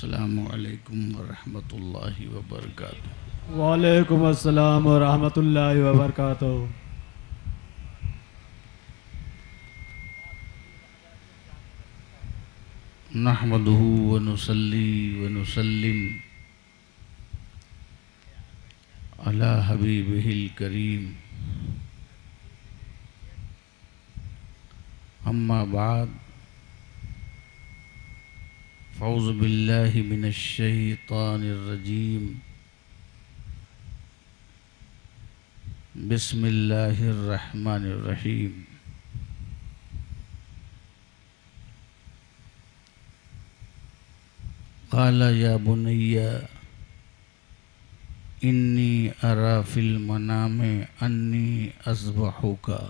अस्सलामु अलैकुम वरहमतुल्लाहि वबरकातुहू। वालेकुम अस्सलाम व रहमतुल्लाहि व बरकातहू। नहमदुहू व नुसल्ली व नुसल्लिम अला हबीबिहिल करीम। अम्मा बाद फ़ौज़ु बिल्लाहि मिनश शैतानिर रजीम। बिस्मिल्लाहिर रहमानिर रहीम। क़ाला या बुनय्या इन्नी अरा फ़िल मनामि अन्नी अज़बहुका।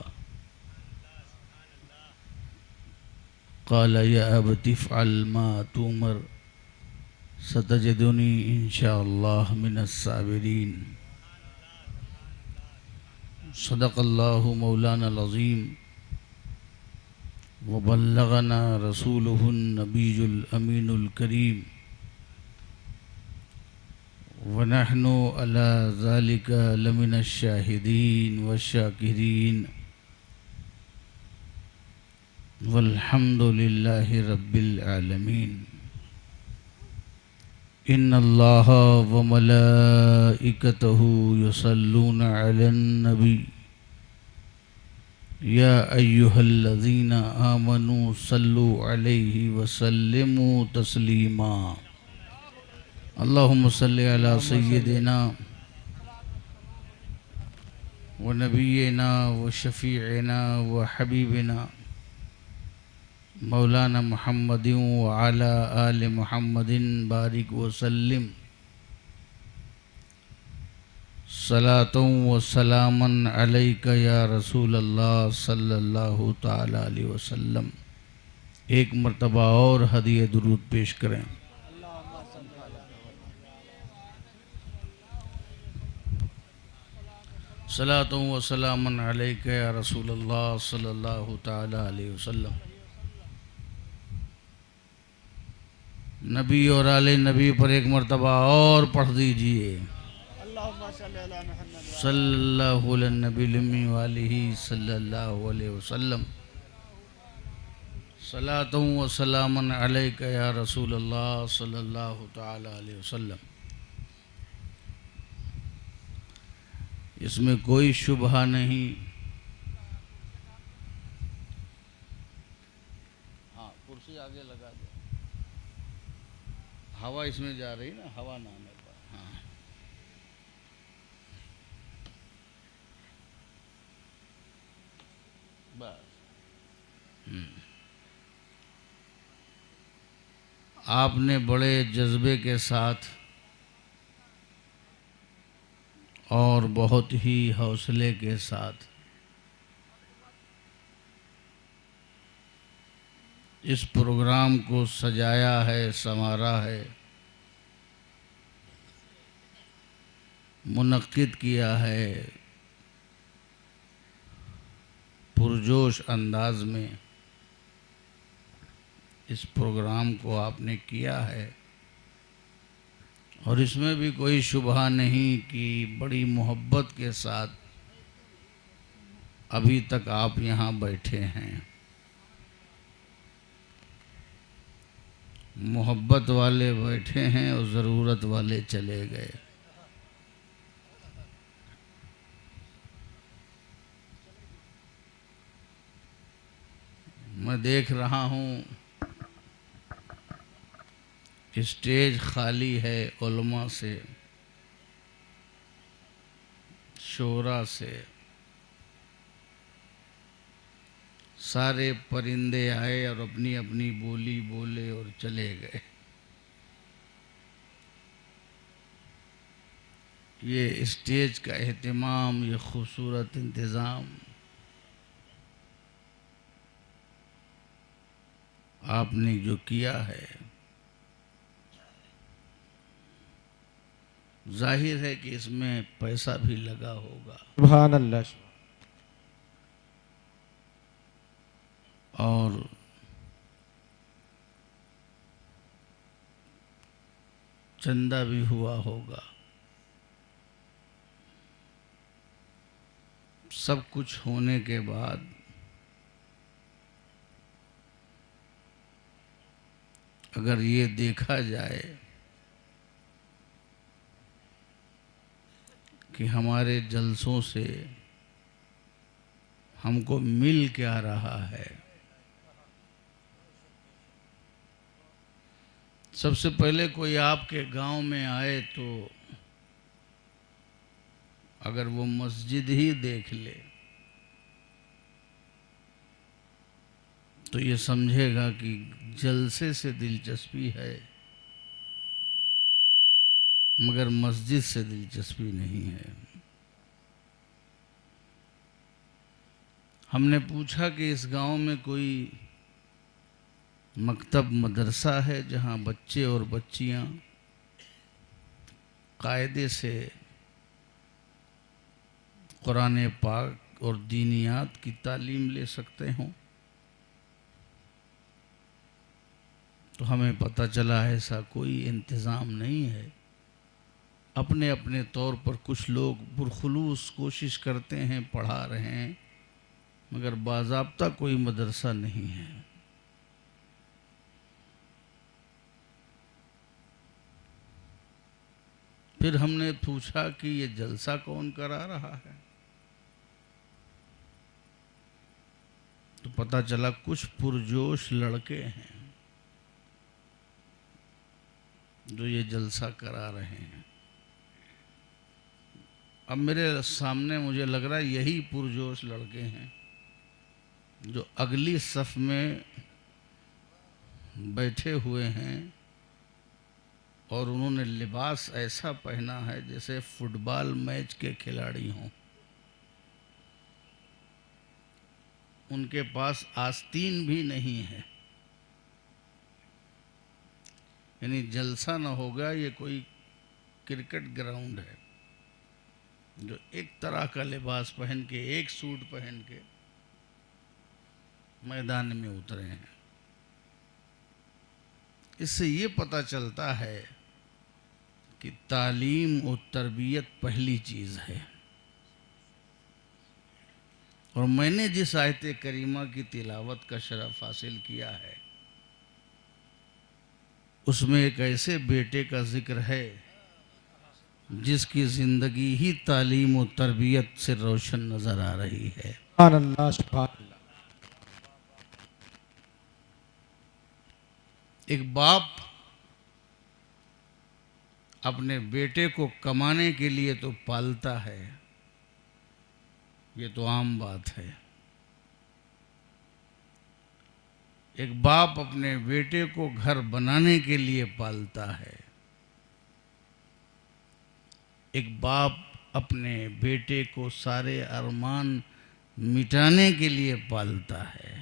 क़ाला या अबति फ़अल मा तुमर सतजिदुनी इंशाअल्लाह मिनस साबिरीन। सदक़ल्लाहु मौलाना अज़ीम व बल्लगना रसूलुहुन नबियुल अमीनुल करीम व नहनु अला ज़ालिका लमिनश शाहिदीन व शाकिरीन वल्हम्दुलिल्लाहि रब्बिल आलमीन। इन्नल्लाह व मलाइकतहु युसल्लूना अलन नबी या अय्युहल्लज़ीना आमनू सल्लु अलैहि व सल्लिमू तस्लीमा। अल्लाहुम्मा सल्लि अला सय्यिदिना व नबिय्यिना व शफ़ीइना व हबीबिना मौलाना मुहम्मदिन व अला आलि मुहम्मदिन बारिक व सल्लिम सलातुं व सलामन अलैका या रसूल अल्लाह सल्लल्लाहु ताला अलैहि वसल्लम। एक मर्तबा और हदिया दुरूद पेश करें। सलातुं व सलामन अलैका या रसूल अल्लाह सल्लल्लाहु ताला अलैहि वसल्लम। नबी और आले नबी पर एक मर्तबा और पढ़ दीजिए। सल्लल्लाहु अलैहि नबी वालिही सल्लल्लाहु अलैहि वसल्लम। सलातुं व सलामन अलैका या रसूल अल्लाह सल्लल्लाहु ताला अलैहि वसल्लम। इसमें कोई शुबहा नहीं। हाँ, कुर्सी आगे लगा दो, हवा इसमें जा रही ना, हवा ना आने पर। हाँ, बस। आपने बड़े जज्बे के साथ और बहुत ही हौसले के साथ इस प्रोग्राम को सजाया है, संवारा है, मुनक्किद किया है। पुरजोश अंदाज में इस प्रोग्राम को आपने किया है और इसमें भी कोई शुबहा नहीं कि बड़ी मोहब्बत के साथ अभी तक आप यहाँ बैठे हैं। मोहब्बत वाले बैठे हैं और ज़रूरत वाले चले गए। मैं देख रहा हूँ स्टेज खाली है उलमा से, शोरा से। सारे परिंदे आए और अपनी अपनी बोली बोले और चले गए। ये स्टेज का एहतमाम, ये खूबसूरत इंतज़ाम आपने जो किया है, जाहिर है कि इसमें पैसा भी लगा होगा। सुभान अल्लाह। और चंदा भी हुआ होगा। सब कुछ होने के बाद अगर ये देखा जाए कि हमारे जलसों से हमको मिल क्या रहा है, सबसे पहले कोई आपके गांव में आए तो अगर वो मस्जिद ही देख ले तो ये समझेगा कि जलसे से दिलचस्पी है मगर मस्जिद से दिलचस्पी नहीं है। हमने पूछा कि इस गांव में कोई मकतब मदरसा है जहां बच्चे और बच्चियां कायदे से कुरान पाक और दीनियात की तालीम ले सकते हों। तो हमें पता चला ऐसा कोई इंतज़ाम नहीं है। अपने अपने तौर पर कुछ लोग पुरखुलूस कोशिश करते हैं, पढ़ा रहे हैं, मगर बाज़ाब्ता कोई मदरसा नहीं है। फिर हमने पूछा कि ये जलसा कौन करा रहा है, तो पता चला कुछ पुरजोश लड़के हैं जो ये जलसा करा रहे हैं। अब मेरे सामने मुझे लग रहा है यही पुरजोश लड़के हैं जो अगली सफ में बैठे हुए हैं और उन्होंने लिबास ऐसा पहना है जैसे फुटबॉल मैच के खिलाड़ी हों। उनके पास आस्तीन भी नहीं है, यानी जलसा न होगा, ये कोई क्रिकेट ग्राउंड है जो एक तरह का लिबास पहन के, एक सूट पहन के मैदान में उतरे हैं। इससे ये पता चलता है कि तालीम और तरबियत पहली चीज़ है। और मैंने जिस आयत करीमा की तिलावत का शरफ हासिल किया है उसमें एक ऐसे बेटे का जिक्र है जिसकी ज़िंदगी ही तालीम और तरबियत से रोशन नज़र आ रही है। सुभान अल्लाह, सुभान अल्लाह। एक बाप अपने बेटे को कमाने के लिए तो पालता है, ये तो आम बात है। एक बाप अपने बेटे को घर बनाने के लिए पालता है। एक बाप अपने बेटे को सारे अरमान मिटाने के लिए पालता है।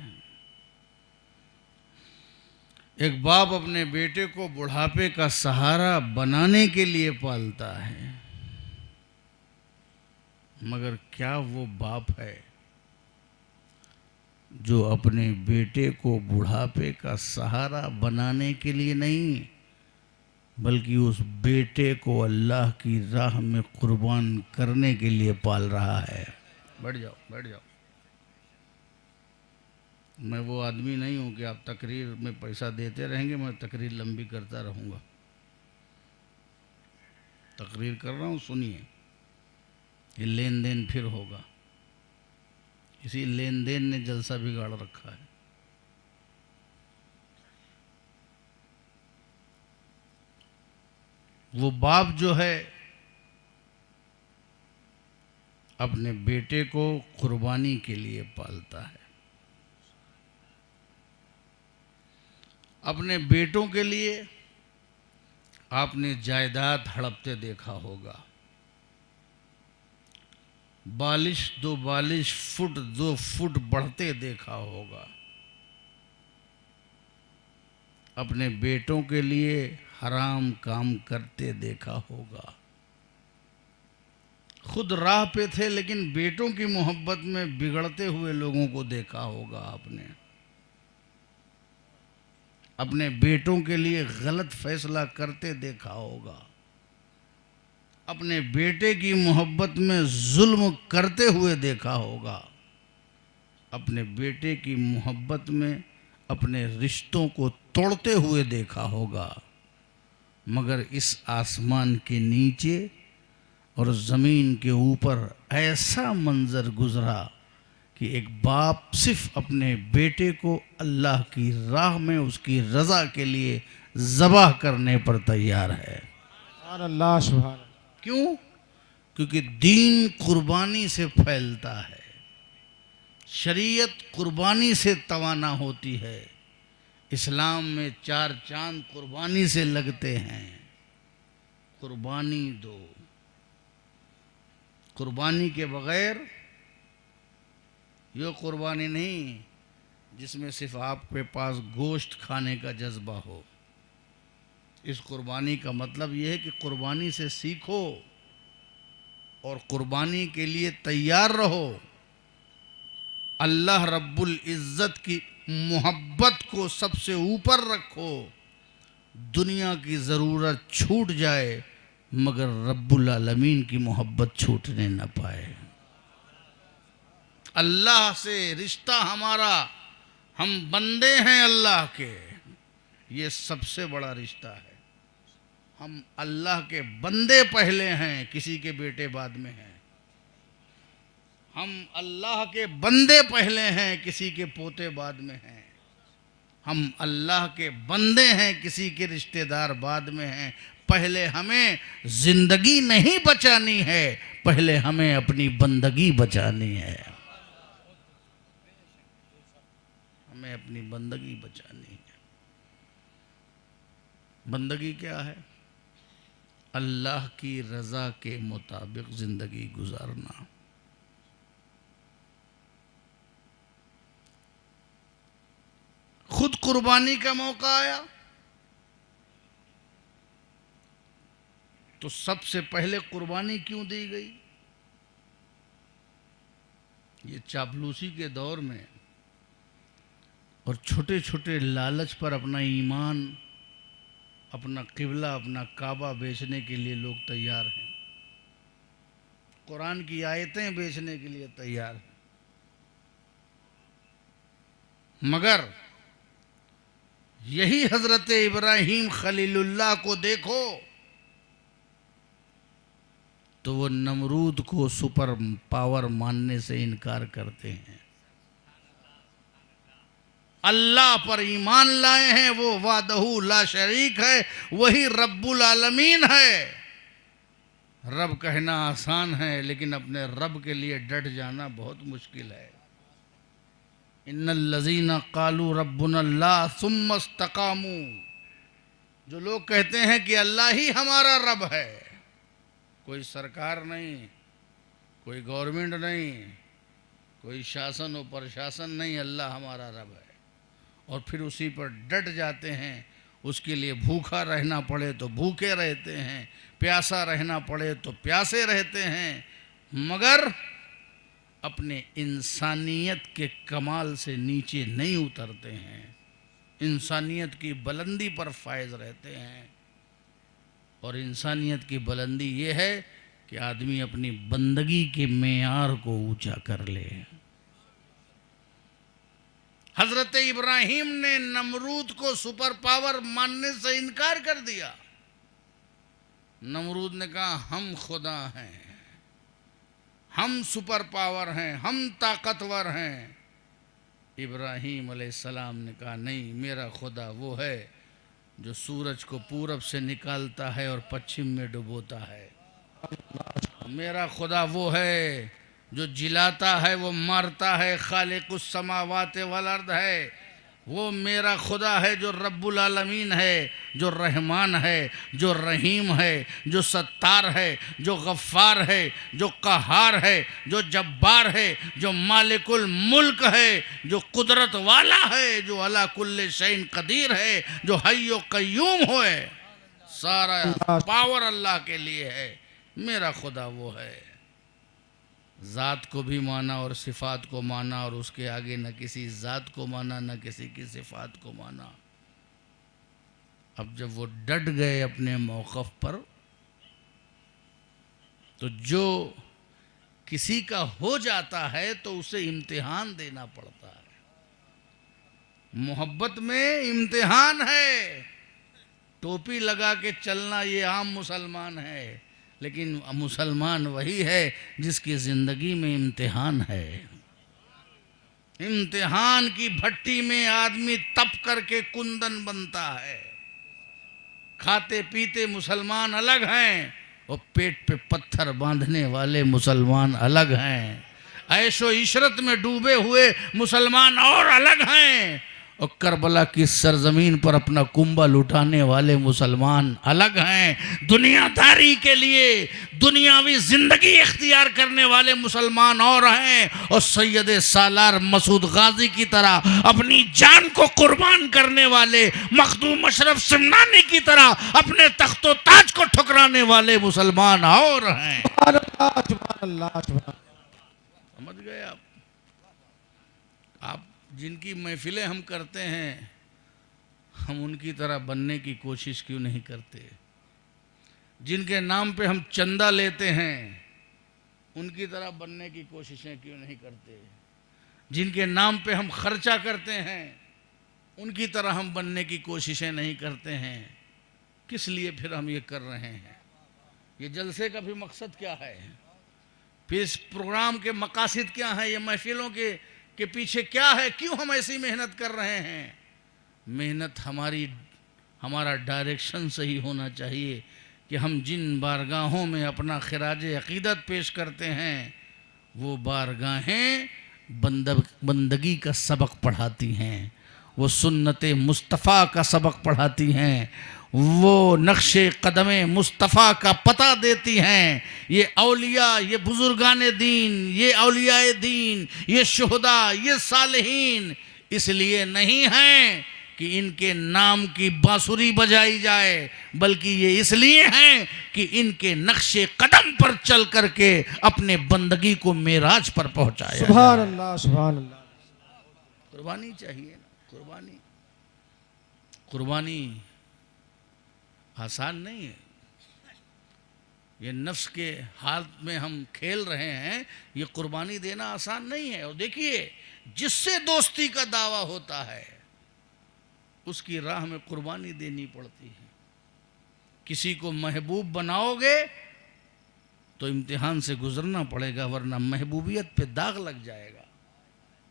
एक बाप अपने बेटे को बुढ़ापे का सहारा बनाने के लिए पालता है। मगर क्या वो बाप है जो अपने बेटे को बुढ़ापे का सहारा बनाने के लिए नहीं, बल्कि उस बेटे को अल्लाह की राह में कुर्बान करने के लिए पाल रहा है? बैठ जाओ, बैठ जाओ। मैं वो आदमी नहीं हूँ कि आप तकरीर में पैसा देते रहेंगे, मैं तकरीर लंबी करता रहूँगा। तकरीर कर रहा हूँ, सुनिए। ये लेन देन फिर होगा, इसी लेन देन ने जलसा बिगाड़ रखा है। वो बाप जो है अपने बेटे को कुर्बानी के लिए पालता है। अपने बेटों के लिए आपने जायदाद हड़पते देखा होगा। बालिश दो बालिश, फुट दो फुट बढ़ते देखा होगा। अपने बेटों के लिए हराम काम करते देखा होगा। खुद राह पे थे लेकिन बेटों की मोहब्बत में बिगड़ते हुए लोगों को देखा होगा आपने। अपने बेटों के लिए गलत फैसला करते देखा होगा, अपने बेटे की मोहब्बत में जुल्म करते हुए देखा होगा, अपने बेटे की मोहब्बत में अपने रिश्तों को तोड़ते हुए देखा होगा। मगर इस आसमान के नीचे और ज़मीन के ऊपर ऐसा मंजर गुजरा कि एक बाप सिर्फ अपने बेटे को अल्लाह की राह में उसकी रज़ा के लिए ज़बह करने पर तैयार है। सुभान अल्लाह, सुभान अल्लाह। क्यों? क्योंकि दीन कुर्बानी से फैलता है, शरीयत कुर्बानी से तवाना होती है। इस्लाम में 4 चांद कुर्बानी से लगते हैं। कुर्बानी दो, कुर्बानी के बगैर ये कुर्बानी नहीं जिसमें सिर्फ आपके पास गोश्त खाने का जज्बा हो। इस कुर्बानी का मतलब यह है कि कुर्बानी से सीखो और कुर्बानी के लिए तैयार रहो। अल्लाह रब्बुल इज़्ज़त की मोहब्बत को सबसे ऊपर रखो। दुनिया की ज़रूरत छूट जाए मगर रब्बुल आलमीन की मोहब्बत छूटने न पाए। अल्लाह से रिश्ता हमारा, हम बंदे हैं अल्लाह के, ये सबसे बड़ा रिश्ता है। हम अल्लाह के बंदे पहले हैं, किसी के बेटे बाद में हैं। हम अल्लाह के बंदे पहले हैं, किसी के पोते बाद में हैं। हम अल्लाह के बंदे हैं, किसी के रिश्तेदार बाद में हैं। पहले हमें जिंदगी नहीं बचानी है, पहले हमें अपनी बंदगी बचानी है। हमें अपनी बंदगी बचानी है। बंदगी क्या है? अल्लाह की रज़ा के मुताबिक ज़िंदगी गुजारना। खुद कुर्बानी का मौका आया तो सबसे पहले कुर्बानी क्यों दी गई? ये चापलूसी के दौर में और छोटे छोटे लालच पर अपना ईमान, अपना किबला, अपना काबा बेचने के लिए लोग तैयार हैं। कुरान की आयतें बेचने के लिए तैयार हैं। मगर यही हजरत इब्राहीम खलीलुल्लाह को देखो तो वो नमरूद को सुपर पावर मानने से इनकार करते हैं। अल्लाह पर ईमान लाए हैं, वो वादहू ला शरीक है, वही रब्बुल आलमीन है। रब कहना आसान है लेकिन अपने रब के लिए डट जाना बहुत मुश्किल है। इन्नल लज़ीना क़ालू रब्बुनल्लाह सुम्मा इस्तक़ामू, जो लोग कहते हैं कि अल्लाह ही हमारा रब है, कोई सरकार नहीं, कोई गवर्नमेंट नहीं, कोई शासन और प्रशासन नहीं, अल्लाह हमारा रब है, और फिर उसी पर डट जाते हैं। उसके लिए भूखा रहना पड़े तो भूखे रहते हैं, प्यासा रहना पड़े तो प्यासे रहते हैं, मगर अपने इंसानियत के कमाल से नीचे नहीं उतरते हैं। इंसानियत की बुलंदी पर फायज रहते हैं। और इंसानियत की बुलंदी ये है कि आदमी अपनी बंदगी के मेयार को ऊंचा कर ले। हजरत इब्राहीम ने नमरूद को सुपर पावर मानने से इनकार कर दिया। नमरूद ने कहा हम खुदा हैं, हम सुपर पावर हैं, हम ताकतवर हैं। इब्राहीम अलैहिस्सलाम ने कहा नहीं, मेरा खुदा वो है जो सूरज को पूरब से निकालता है और पश्चिम में डुबोता है। मेरा खुदा वो है जो जिलाता है, वो मारता है, खालिकुस समावात वल अर्द है। वो मेरा खुदा है जो रब्बुल आलमीन है, जो रहमान है, जो रहीम है, जो सत्तार है, जो गफ्फार है, जो कहार है, जो जब्बार है, जो मालिकुल मुल्क है, जो कुदरत वाला है, जो अला कुल्ले शैइन कदीर है, जो हय्यो कय्यूम है। सारा पावर अल्लाह के लिए है। मेरा खुदा वो है। ज़ात को भी माना और सिफ़ात को माना, और उसके आगे न किसी ज़ात को माना न किसी की सिफ़ात को माना। अब जब वो डट गए अपने मौक़िफ़ पर, तो जो किसी का हो जाता है तो उसे इम्तिहान देना पड़ता है। मोहब्बत में इम्तिहान है। टोपी लगा के चलना ये आम मुसलमान है, लेकिन मुसलमान वही है जिसकी ज़िंदगी में इम्तिहान है। इम्तिहान की भट्टी में आदमी तप करके कुंदन बनता है। खाते पीते मुसलमान अलग हैं और पेट पे पत्थर बांधने वाले मुसलमान अलग हैं। ऐशो इशरत में डूबे हुए मुसलमान और अलग हैं, और करबला की सरजमीन पर अपना कुंबल उठाने वाले मुसलमान अलग हैं। दुनियादारी के लिए दुनियावी जिंदगी इख्तियार करने वाले मुसलमान और हैं, और सैयद सालार मसूद गाजी की तरह अपनी जान को कुर्बान करने वाले, मखदूम अशरफ सिमनानी की तरह अपने तख्तो ताज को ठुकराने वाले मुसलमान और हैं। समझ गए आप जिनकी महफिलें हम करते हैं, हम उनकी तरह बनने की कोशिश क्यों नहीं करते? जिनके नाम पे हम चंदा लेते हैं, उनकी तरह बनने की कोशिशें क्यों नहीं करते? जिनके नाम पे हम खर्चा करते हैं, उनकी तरह हम बनने की कोशिशें नहीं करते हैं। किस लिए फिर हम ये कर रहे हैं? ये जलसे का भी मकसद क्या है? फिर इस प्रोग्राम के मकासद क्या है? ये महफिलों के पीछे क्या है? क्यों हम ऐसी मेहनत कर रहे हैं? मेहनत हमारा डायरेक्शन सही होना चाहिए कि हम जिन बारगाहों में अपना खिराज अक़ीदत पेश करते हैं, वो बारगाहें बंदगी का सबक पढ़ाती हैं, वो सुन्नत मुस्तफ़ा का सबक पढ़ाती हैं, वो नक्शे कदमे मुस्तफ़ा का पता देती हैं। ये औलिया, ये बुजुर्गान दीन, ये औलियाए दीन, ये शुहदा, ये सालिहीन इसलिए नहीं हैं कि इनके नाम की बांसुरी बजाई जाए, बल्कि ये इसलिए हैं कि इनके नक्शे कदम पर चल करके अपने बंदगी को मेराज पर पहुंचाया। सुभान अल्लाह, सुभान अल्लाह। कुर्बानी चाहिए ना, कुर्बानी आसान नहीं है। ये नफ्स के हाथ में हम खेल रहे हैं, ये कुर्बानी देना आसान नहीं है। और देखिए, जिससे दोस्ती का दावा होता है उसकी राह में कुर्बानी देनी पड़ती है। किसी को महबूब बनाओगे तो इम्तिहान से गुजरना पड़ेगा, वरना महबूबियत पे दाग लग जाएगा,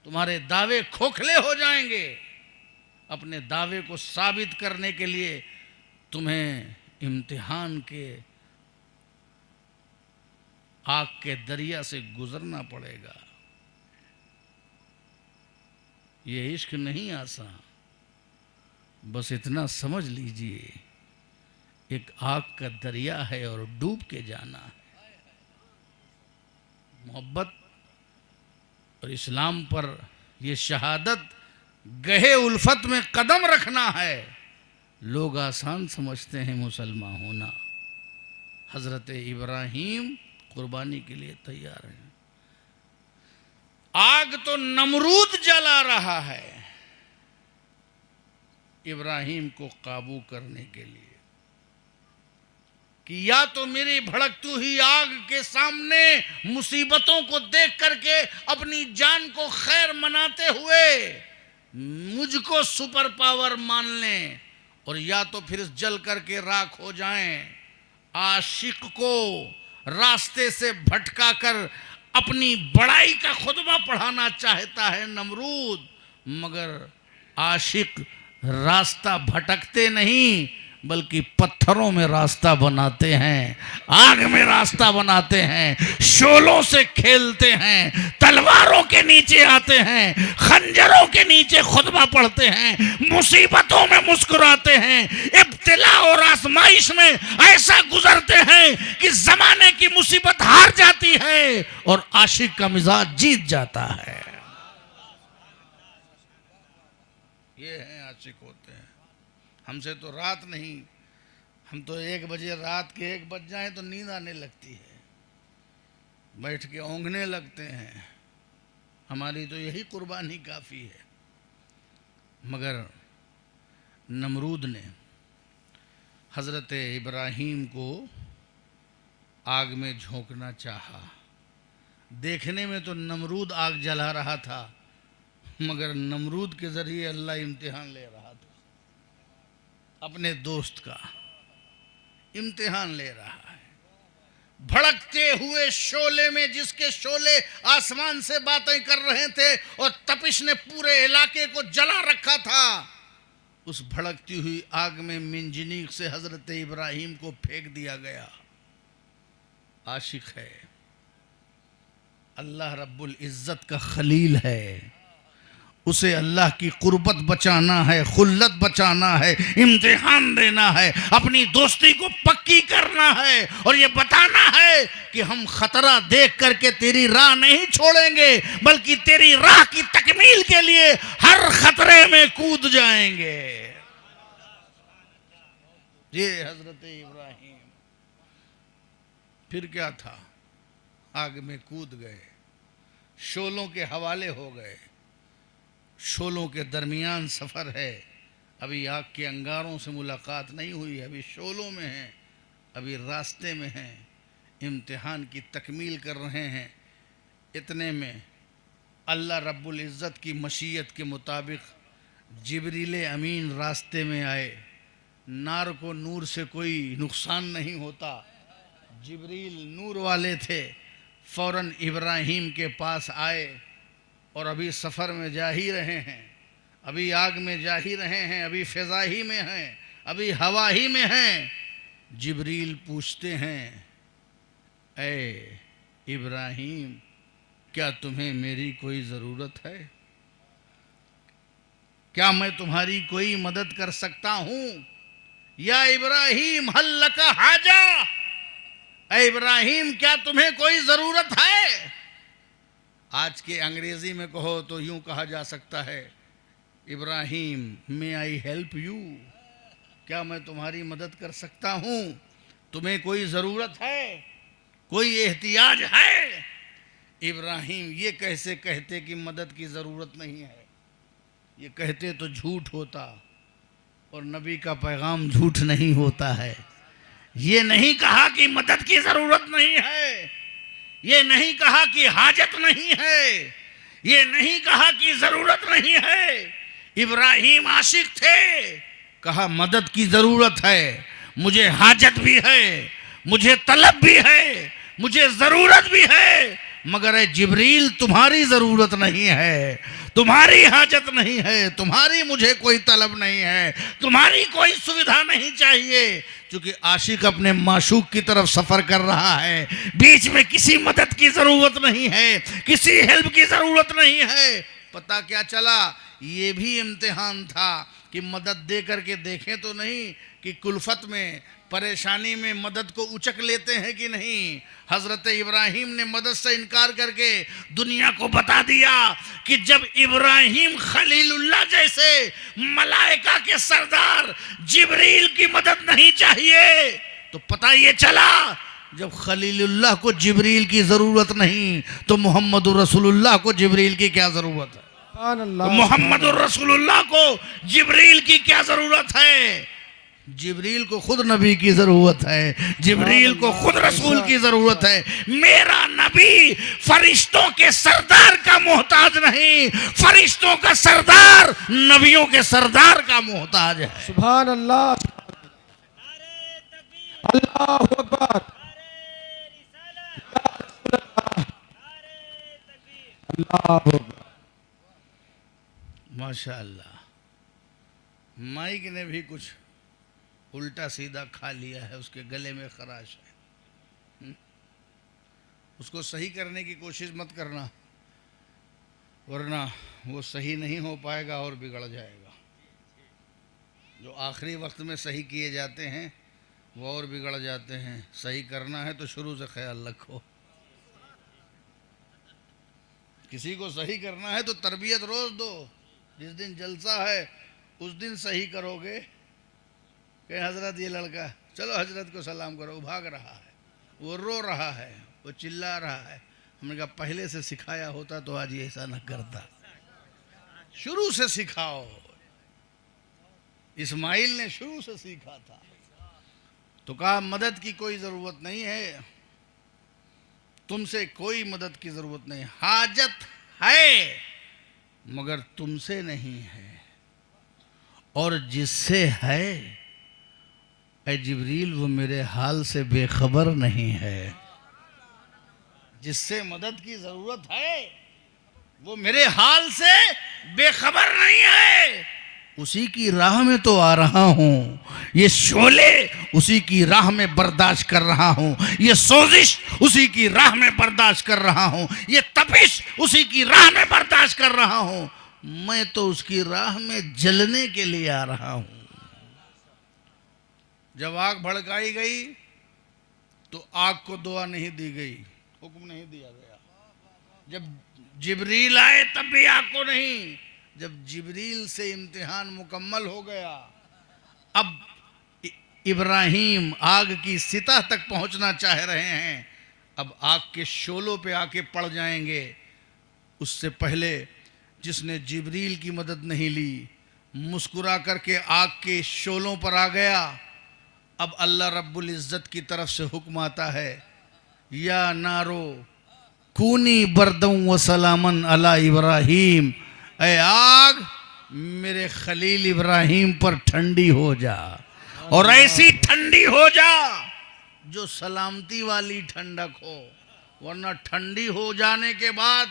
तुम्हारे दावे खोखले हो जाएंगे। अपने दावे को साबित करने के लिए तुम्हें इम्तिहान के आग के दरिया से गुजरना पड़ेगा। ये इश्क नहीं आसान, बस इतना समझ लीजिए, एक आग का दरिया है और डूब के जाना है। मोहब्बत और इस्लाम पर यह शहादत, गहे उल्फत में कदम रखना है। लोग आसान समझते हैं मुसलमान होना। हज़रत इब्राहीम कुर्बानी के लिए तैयार हैं। आग तो नमरूद जला रहा है इब्राहीम को काबू करने के लिए, कि या तो मेरी भड़कती हुई आग के सामने मुसीबतों को देख करके अपनी जान को खैर मनाते हुए मुझको सुपर पावर मान लें, और या तो फिर जल करके राख हो जाएं। आशिक को रास्ते से भटका कर अपनी बड़ाई का खुतबा पढ़ाना चाहता है नमरूद, मगर आशिक रास्ता भटकते नहीं बल्कि पत्थरों में रास्ता बनाते हैं, आग में रास्ता बनाते हैं, शोलों से खेलते हैं, तलवारों के नीचे आते हैं, खंजरों के नीचे खुतबा पढ़ते हैं, मुसीबतों में मुस्कुराते हैं, इब्तिला और आजमाइश में ऐसा गुजरते हैं कि जमाने की मुसीबत हार जाती है और आशिक का मिजाज जीत जाता है। ये हैं आशिक होते हैं। हमसे तो रात नहीं, हम तो 1 बजे, रात के 1 बज जाए तो नींद आने लगती है, बैठ के ओंघने लगते हैं। हमारी तो यही कुर्बानी काफ़ी है। मगर नमरूद ने हज़रत इब्राहीम को आग में झोंकना चाहा। देखने में तो नमरूद आग जला रहा था, मगर नमरूद के ज़रिए अल्लाह इम्तिहान ले रहा था, अपने दोस्त का इम्तिहान ले रहा है। भड़कते हुए शोले में, जिसके शोले आसमान से बातें कर रहे थे और तपिश ने पूरे इलाके को जला रखा था, उस भड़कती हुई आग में मिंजनीक से हजरत इब्राहीम को फेंक दिया गया। आशिक है, अल्लाह रब्बुल इज्जत का खलील है, उसे अल्लाह की कुर्बत बचाना है, खुल्लत बचाना है, इम्तिहान देना है, अपनी दोस्ती को पक्की करना है और ये बताना है कि हम खतरा देख करके तेरी राह नहीं छोड़ेंगे, बल्कि तेरी राह की तकमील के लिए हर खतरे में कूद जाएंगे। ये हजरत इब्राहीम फिर क्या था, आग में कूद गए, शोलों के हवाले हो गए। शोलों के दरमियान सफ़र है, अभी आग के अंगारों से मुलाकात नहीं हुई, अभी शोलों में हैं, अभी रास्ते में हैं, इम्तिहान की तकमील कर रहे हैं। इतने में अल्लाह रब्बुल इज़्ज़त की मशीयत के मुताबिक जिब्रील अमीन रास्ते में आए। नार को नूर से कोई नुकसान नहीं होता, जिब्रील नूर वाले थे, फ़ौरन इब्राहीम के पास आए और अभी सफ़र में जा ही रहे हैं, अभी आग में जा ही रहे हैं, अभी फ़िज़ा ही में हैं, अभी हवा ही में हैं। जिब्रील पूछते हैं, ए इब्राहीम, क्या तुम्हें मेरी कोई ज़रूरत है? क्या मैं तुम्हारी कोई मदद कर सकता हूँ? या इब्राहीम हल लका हाजा, ए इब्राहीम, क्या तुम्हें कोई ज़रूरत है? आज के अंग्रेजी में कहो तो यूं कहा जा सकता है, इब्राहीम मे आई हेल्प यू, क्या मैं तुम्हारी मदद कर सकता हूं? तुम्हें कोई ज़रूरत है, कोई एहतियाज है? इब्राहीम ये कैसे कहते कि मदद की ज़रूरत नहीं है, ये कहते तो झूठ होता और नबी का पैगाम झूठ नहीं होता है। ये नहीं कहा कि मदद की ज़रूरत नहीं है, ये नहीं कहा कि हाजत नहीं है, ये नहीं कहा कि ज़रूरत नहीं है। इब्राहीम आशिक थे, कहा मदद की ज़रूरत है, मुझे हाजत भी है, मुझे तलब भी है, मुझे ज़रूरत भी है, मगर ए जिब्रील तुम्हारी ज़रूरत नहीं है, तुम्हारी हाजत नहीं है, तुम्हारी मुझे कोई तलब नहीं है, तुम्हारी कोई सुविधा नहीं चाहिए। चूँकि आशिक अपने माशूक की तरफ सफ़र कर रहा है, बीच में किसी मदद की ज़रूरत नहीं है, किसी हेल्प की ज़रूरत नहीं है। पता क्या चला, ये भी इम्तिहान था कि मदद दे करके देखें तो नहीं कि कुल्फत में, परेशानी में मदद को उचक लेते हैं कि नहीं। हज़रत इब्राहीम ने मदद से इनकार करके दुनिया को बता दिया कि जब इब्राहीम खलीलुल्लाह जैसे मलाइका के सरदार जिब्रील की मदद नहीं चाहिए, तो पता ये चला जब खलीलुल्लाह को जिब्रील की ज़रूरत नहीं, तो मोहम्मद रसूलुल्लाह को जिब्रील की क्या ज़रूरत है? तो मोहम्मद रसूलुल्लाह को जिब्रील की क्या ज़रूरत है? जिब्रील को खुद नबी की ज़रूरत है, जिब्रील को खुद रसूल की ज़रूरत है। मेरा नबी फरिश्तों के सरदार का मोहताज नहीं, फरिश्तों का सरदार नबियों के सरदार का मोहताज है। सुभान अल्लाह, अल्लाहु अकबर, अल्लाहु अकबर। माशाअल्लाह, माइक ने भी कुछ उल्टा सीधा खा लिया है, उसके गले में खराश है। उसको सही करने की कोशिश मत करना, वरना वो सही नहीं हो पाएगा और बिगड़ जाएगा। जो आखिरी वक्त में सही किए जाते हैं वो और बिगड़ जाते हैं। सही करना है तो शुरू से ख्याल रखो। किसी को सही करना है तो तरबियत रोज़ दो। जिस दिन जलसा है उस दिन सही करोगे कि हजरत ये लड़का, चलो हजरत को सलाम करो, वो भाग रहा है, वो रो रहा है, वो चिल्ला रहा है। हमने कहा पहले से सिखाया होता तो आज ये ऐसा न करता। शुरू से सिखाओ, इस्माइल ने शुरू से सीखा था। तो कहा मदद की कोई ज़रूरत नहीं है, तुमसे कोई मदद की ज़रूरत नहीं, हाजत है मगर तुमसे नहीं है, और जिससे है ऐ जिब्रील वो मेरे हाल से बेखबर नहीं है। जिससे मदद की ज़रूरत है वो मेरे हाल से बेखबर नहीं है, उसी की राह में तो आ रहा हूँ, ये शोले उसी की राह में बर्दाश्त कर रहा हूँ, ये सोजिश उसी की राह में बर्दाश्त कर रहा हूँ, ये तपिश उसी की राह में बर्दाश्त कर रहा हूँ। मैं तो उसकी राह में जलने के लिए आ रहा हूँ। जब आग भड़काई गई तो आग को दुआ नहीं दी गई, हुक्म नहीं दिया गया। जब जिब्रील आए तब भी आग को नहीं। जब जिब्रील से इम्तिहान मुकम्मल हो गया, अब इब्राहिम आग की सतह तक पहुंचना चाह रहे हैं, अब आग के शोलों पे आके पड़ जाएंगे। उससे पहले जिसने जिब्रील की मदद नहीं ली, मुस्कुरा करके आग के शोलों पर आ गया। अब अल्लाह रब्बुल इज़्ज़त की तरफ से हुक्म आता है, या नारो कूनी बरदम व सलामन अला इब्राहिम, ऐ आग मेरे खलील इब्राहिम पर ठंडी हो जा, और ऐसी ठंडी हो जा जो सलामती वाली ठंडक हो। वरना ठंडी हो जाने के बाद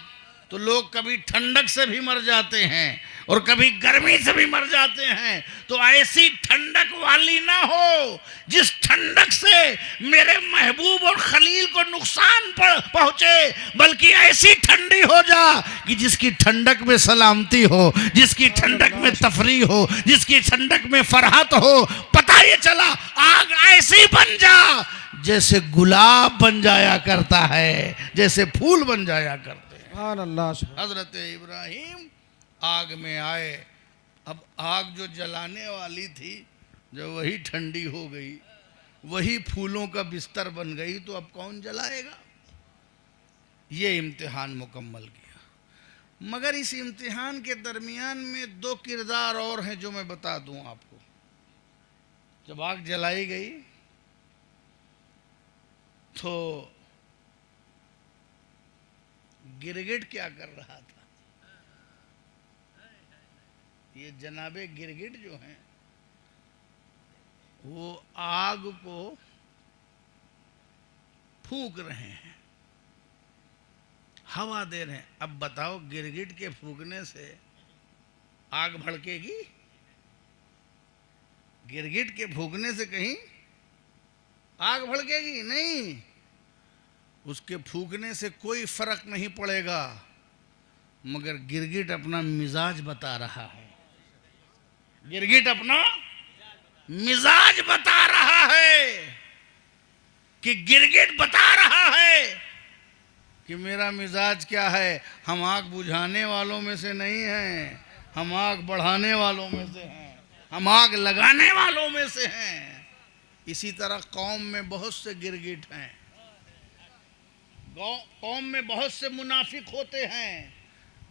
तो लोग कभी ठंडक से भी मर जाते हैं और कभी गर्मी से भी मर जाते हैं। तो ऐसी ठंडक वाली ना हो जिस ठंडक से मेरे महबूब और खलील को नुकसान पहुंचे, बल्कि ऐसी ठंडी हो जा कि जिसकी ठंडक में सलामती हो, जिसकी ठंडक में तफरी हो, जिसकी ठंडक में फरहत हो। पता ये चला आग ऐसी बन जा जैसे गुलाब बन जाया करता है, जैसे फूल बन जाया करते हैं। हजरत इब्राहिम आग में आए। अब आग जो जलाने वाली थी जब वही ठंडी हो गई, वही फूलों का बिस्तर बन गई, तो अब कौन जलाएगा। ये इम्तिहान मुकम्मल किया। मगर इस इम्तिहान के दरमियान में दो किरदार और हैं जो मैं बता दूं आपको। जब आग जलाई गई तो गिरगिट क्या कर रहा था। ये जनाबे गिरगिट जो हैं वो आग को फूंक रहे हैं, हवा दे रहे हैं। अब बताओ गिरगिट के फूंकने से आग भड़केगी? गिरगिट के फूंकने से कहीं आग भड़केगी? नहीं, उसके फूंकने से कोई फर्क नहीं पड़ेगा। मगर गिरगिट अपना मिजाज बता रहा है, गिरगिट अपना मिजाज बता रहा है कि गिरगिट बता रहा है कि मेरा मिजाज क्या है। हम आग बुझाने वालों में से नहीं हैं, हम आग बढ़ाने वालों में से हैं, हम आग लगाने वालों में से हैं। इसी तरह कौम में बहुत से गिरगिट हैं, कौम में बहुत से मुनाफिक होते हैं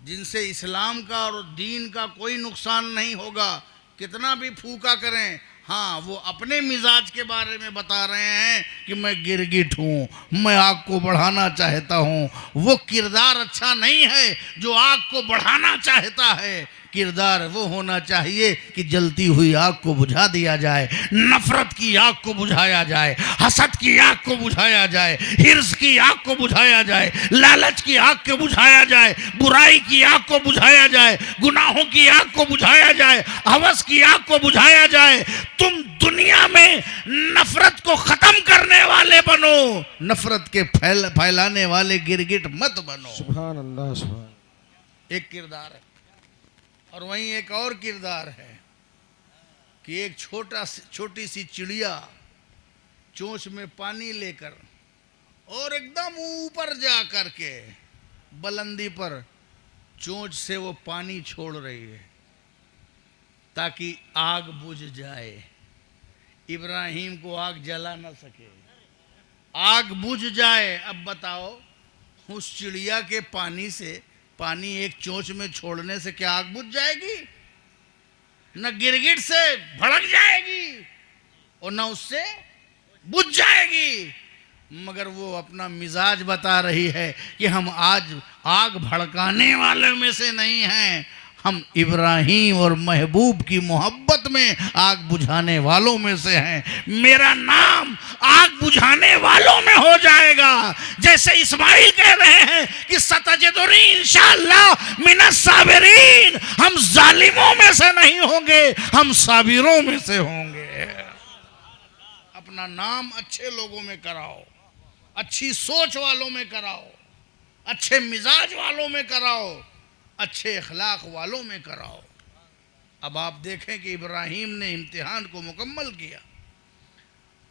जिनसे इस्लाम का और दीन का कोई नुकसान नहीं होगा, कितना भी फूका करें। हाँ, वो अपने मिजाज के बारे में बता रहे हैं कि मैं गिरगिट हूँ, मैं आग को बढ़ाना चाहता हूँ। वो किरदार अच्छा नहीं है जो आग को बढ़ाना चाहता है। किरदार वो होना चाहिए कि जलती हुई आग को बुझा दिया जाए, नफरत की आग को बुझाया जाए, हसद की आग को बुझाया जाए, हिर्स की आग को बुझाया जाए, लालच की आग को बुझाया जाए, बुराई की आग को बुझाया जाए, गुनाहों की आग को बुझाया जाए, हवस की आग को बुझाया जाए। तुम दुनिया में नफरत को खत्म करने वाले बनो, नफरत के फैलाने वाले गिरगिट मत बनो। सुभान अल्लाह, सुभान। एक किरदार है। और वहीं एक और किरदार है कि एक छोटी सी चिड़िया चोंच में पानी लेकर और एकदम ऊपर जा करके बुलंदी पर चोंच से वो पानी छोड़ रही है ताकि आग बुझ जाए। इब्राहिम को आग जला ना सके, आग बुझ जाए। अब बताओ उस चिड़िया के पानी से, पानी एक चोंच में छोड़ने से क्या आग बुझ जाएगी? न गिरगिट से भड़क जाएगी और न उससे बुझ जाएगी, मगर वो अपना मिजाज बता रही है कि हम आज आग भड़काने वाले में से नहीं हैं, हम इब्राहिम और महबूब की मोहब्बत में आग बुझाने वालों में से हैं। मेरा नाम आग बुझाने वालों में हो जाएगा। जैसे इस्माइल कह रहे हैं कि सतजदुनी इंशाअल्लाह मिनस साबिरीन, हम जालिमों में से नहीं होंगे, हम साबिरों में से होंगे। अपना नाम अच्छे लोगों में कराओ, अच्छी सोच वालों में कराओ, अच्छे मिजाज वालों में कराओ, अच्छे अखलाक वालों में कराओ। अब आप देखें कि इब्राहिम ने इम्तिहान को मुकम्मल किया।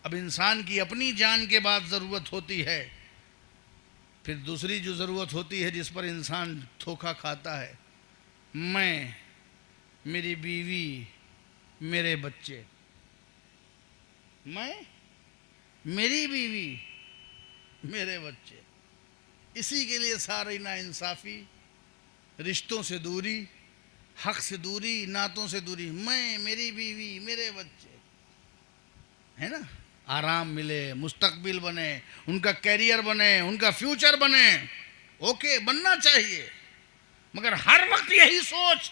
अब इंसान की अपनी जान के बाद ज़रूरत होती है, फिर दूसरी जो ज़रूरत होती है जिस पर इंसान धोखा खाता है, मैं, मेरी बीवी, मेरे बच्चे। मैं, मेरी बीवी, मेरे बच्चे। इसी के लिए सारी नाइंसाफ़ी, रिश्तों से दूरी, हक से दूरी, नातों से दूरी। मैं, मेरी बीवी, मेरे बच्चे, है ना। आराम मिले, मुस्तकबिल बने, उनका कैरियर बने, उनका फ्यूचर बने। ओके, बनना चाहिए, मगर हर वक्त यही सोच,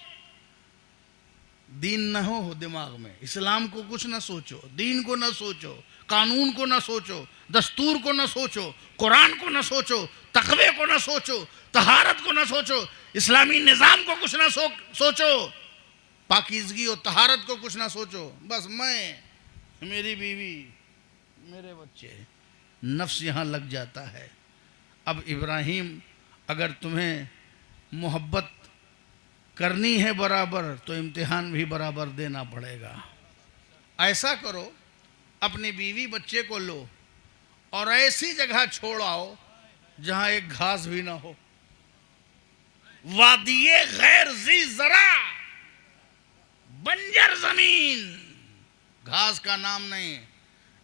दीन ना हो दिमाग में, इस्लाम को कुछ ना सोचो, दीन को ना सोचो, कानून को ना सोचो, दस्तूर को ना सोचो, कुरान को ना सोचो, तकवे को ना सोचो, तहारत को ना सोचो, इस्लामी निज़ाम को कुछ ना सोचो, पाकीज़गी और तहारत को कुछ ना सोचो। बस मैं, मेरी बीवी, मेरे बच्चे। नफ्स यहाँ लग जाता है। अब इब्राहिम, अगर तुम्हें मोहब्बत करनी है बराबर, तो इम्तिहान भी बराबर देना पड़ेगा। ऐसा करो, अपनी बीवी बच्चे को लो और ऐसी जगह छोड़ आओ जहां एक घास भी ना हो, वादिये गैर ज़ी ज़रा, बंजर जमीन, घास का नाम नहीं।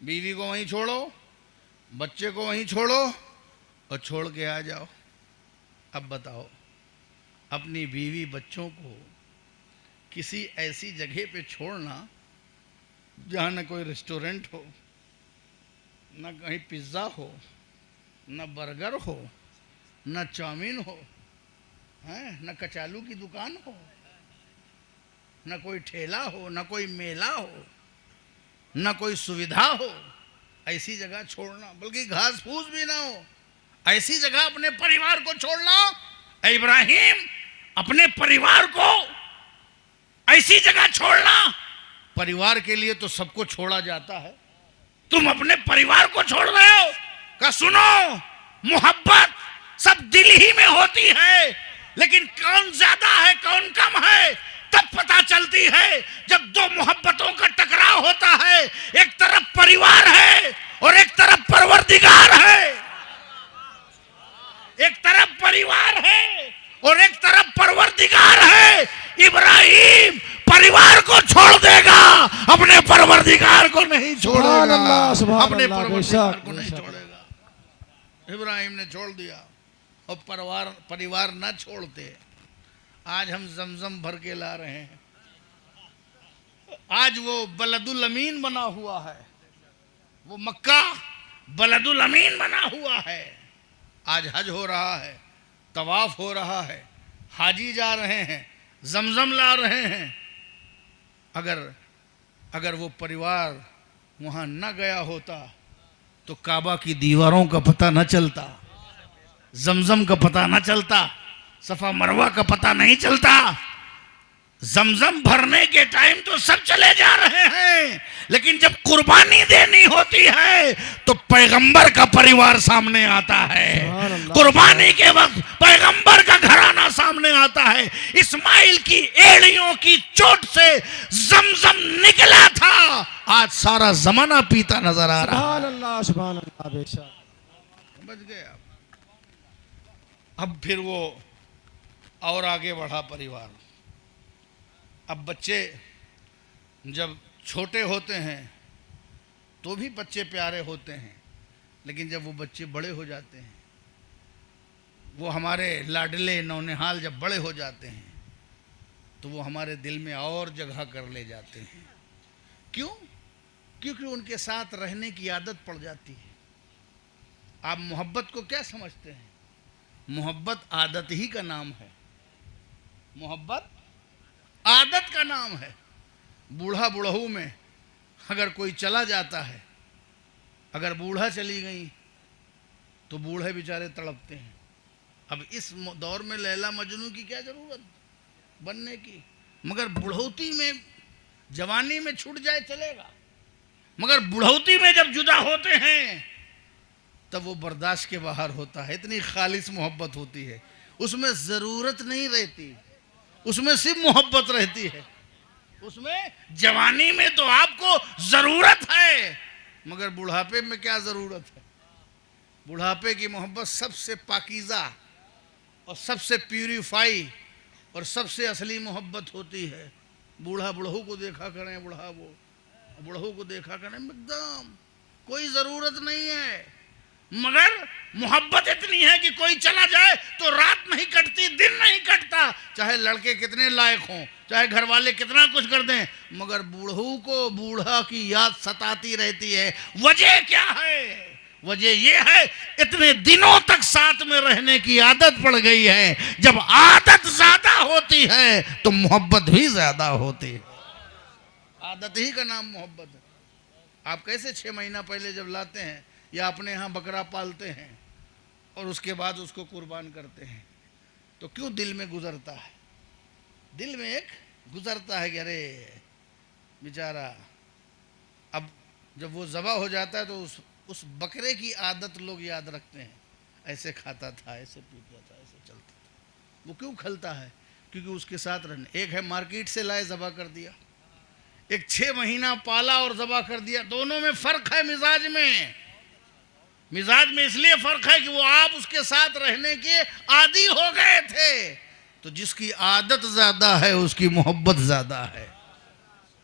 बीवी को वहीं छोड़ो, बच्चे को वहीं छोड़ो और छोड़ के आ जाओ। अब बताओ, अपनी बीवी बच्चों को किसी ऐसी जगह पे छोड़ना जहाँ न कोई रेस्टोरेंट हो, न कहीं पिज़्ज़ा हो, न बर्गर हो, न चाउमीन हो, हैं, न कचालू की दुकान हो, न कोई ठेला हो, न कोई मेला हो, न कोई सुविधा हो, ऐसी जगह छोड़ना, बल्कि घास फूस भी ना हो, ऐसी जगह अपने परिवार को छोड़ना। इब्राहिम, अपने परिवार को ऐसी जगह छोड़ना। परिवार के लिए तो सबको छोड़ा जाता है, तुम अपने परिवार को छोड़ रहे हो। का सुनो, मोहब्बत सब दिल ही में होती है, लेकिन कौन ज्यादा है कौन कम है तब पता चलती है जब दो मोहब्बतों का टकराव होता है। एक तरफ परिवार है और एक तरफ परवरदिगार है, एक तरफ परिवार है और एक तरफ परवरदिगार है। इब्राहिम परिवार को छोड़ देगा, अपने परवरदिगार को नहीं छोड़ेगा, अपने परवरदिगार को नहीं छोड़ेगा। इब्राहिम ने छोड़ दिया और परिवार न छोड़ते, आज हम जमजम भर के ला रहे हैं। आज वो बलदुल अमीन बना हुआ है, वो मक्का बलदुल अमीन बना हुआ है। आज हज हो रहा है, तवाफ हो रहा है, हाजी जा रहे हैं, जमजम ला रहे हैं। अगर वो परिवार वहां न गया होता तो काबा की दीवारों का पता न चलता, जमजम का पता न चलता, सफा मरवा का पता नहीं चलता। जमजम भरने के टाइम तो सब चले जा रहे हैं, लेकिन जब कुर्बानी देनी होती है तो पैगंबर का परिवार सामने आता है। कुर्बानी के वक्त पैगंबर का घराना सामने आता है। इस्माइल की एड़ियों की चोट से जमजम निकला था, आज सारा जमाना पीता नजर आ रहा है। सुभान अल्लाह, बेशक समझ गए आप। अब फिर वो और आगे बढ़ा परिवार। अब बच्चे जब छोटे होते हैं तो भी बच्चे प्यारे होते हैं, लेकिन जब वो बच्चे बड़े हो जाते हैं, वो हमारे लाडले नौनिहाल जब बड़े हो जाते हैं तो वो हमारे दिल में और जगह कर ले जाते हैं। क्यों? क्योंकि उनके साथ रहने की आदत पड़ जाती है। आप मोहब्बत को क्या समझते हैं? मोहब्बत आदत ही का नाम है। मोहब्बत आदत का नाम है। बूढ़ा बुढ़ऊ में अगर कोई चला जाता है, अगर बूढ़ा चली गई तो बूढ़े बेचारे तड़पते हैं। अब इस दौर में लैला मजनू की क्या जरूरत बनने की? मगर बुढ़ौती में, जवानी में छूट जाए चलेगा, मगर बुढ़ौती में जब जुदा होते हैं तब वो बर्दाश्त के बाहर होता है। इतनी खालिस मोहब्बत होती है, उसमें जरूरत नहीं रहती, उसमें सिर्फ मोहब्बत रहती है। उसमें जवानी में तो आपको जरूरत है, मगर बुढ़ापे में क्या जरूरत है? बुढ़ापे की मोहब्बत सबसे पाकीज़ा और सबसे प्यूरिफाई और सबसे असली मोहब्बत होती है। बूढ़ा बुढ़ऊ को देखा करें, बुढ़ऊ को देखा करें, एकदम कोई ज़रूरत नहीं है, मगर मोहब्बत इतनी है कि कोई चला जाए तो रात नहीं कटती, दिन नहीं कटता, चाहे लड़के कितने लायक हों, चाहे घर वाले कितना कुछ कर दें, मगर बूढ़ऊ को बूढ़ा की याद सताती रहती है। वजह क्या है? वजह यह है इतने दिनों तक साथ में रहने की आदत पड़ गई है। जब आदत ज्यादा होती है तो मोहब्बत भी ज्यादा होती है। आदत ही का नाम मोहब्बत है। आप कैसे 6 महीना पहले जब लाते हैं या अपने यहाँ बकरा पालते हैं और उसके बाद उसको कुर्बान करते हैं तो क्यों दिल में गुजरता है? दिल में एक गुजरता है कि अरे बेचारा। अब जब वो ज़बा हो जाता है तो उस बकरे की आदत लोग याद रखते हैं, ऐसे खाता था, ऐसे पीता था, ऐसे चलता था। वो क्यों खलता है? क्योंकि उसके साथ रहने। एक है मार्केट से लाए ज़बा कर दिया, एक 6 महीना पाला और ज़बा कर दिया। दोनों में फ़र्क है मिजाज में। मिजाज में इसलिए फ़र्क है कि वो आप उसके साथ रहने के आदी हो गए थे, तो जिसकी आदत ज़्यादा है उसकी मोहब्बत ज़्यादा है।